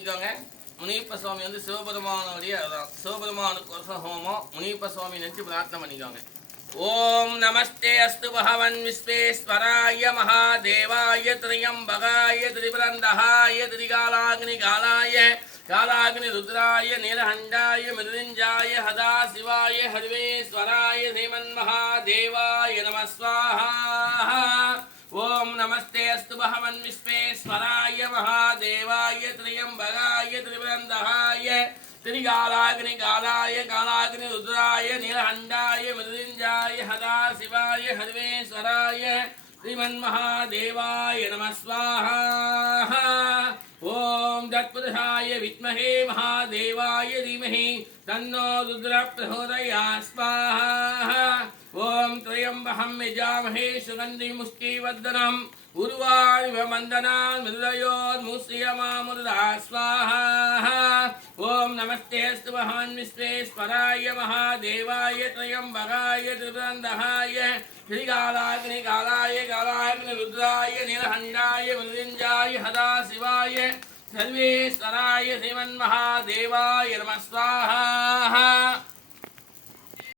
பண்ணிக்கோங்க. முனியப்ப சுவாமி வந்து சிவபெருமானுடைய சிவபெருமானுக்கோசம் ஹோமம். முனியப்ப சுவாமி நினைச்சு பிரார்த்தனை பண்ணிக்கோங்க. ஓம் நமஸ்தே அஸ்து பகவன் விஸ்வேஸ்வராய மகாதேவாய திரியம்பகாய திரிபுரந்தகாய திரிகாலாக்னி காலாய காலாக்னி ருத்ராய நீலகண்டாய மிருதிஞ்சாய ஹதா சிவாய ஹர்வேஸ்வராய ஸ்ரீமன் மகாதேவாய நமஸ்வாஹா. ஓம் நமஸ்தே அஸ்து பகவன் விஸ்வேஸ்வராய மகாதேவாய திரியம்பகாய திரிபுரந்தகாய திரிகாலாக்னி காலாய காலாக்னி ருத்ராய நீலகண்டாய மிருதிஞ்சாய ஹதா சிவாய ஹர்வேஸ்வராய ஸ்ரீமன் மகாதேவாய நமஸ்வாஹா. ஓம் தத்புருஷாய வித்மஹே மகாதேவாய தீமஹி தன்னோ ருத்ர பிரச்சோதயாத் ஸ்வாஹா. ஓம் த்ரயம்பகம் யஜாமஹே சுகந்திம் புஷ்டிவர்தனம் உர்வாணிவ மந்தனான் மிருதயோர்முஷ்யமாமுர்தா ஸ்வாஹா. ஓம் நமஸ்தே அஸ்து பகவன் விஸ்வேஸ்வராய மகாதேவாய த்ரயம்பகாய திரிபுரந்தகாய ஸ்ரீகாலாக்னி காலாய காலாக்னி ருத்ராய நீலகண்டாய மிருதிஞ்சாய ஹதா சிவாய சர்வேஸ்வராய ஸ்ரீமன் மகாதேவாய நமஸ்வாஹா.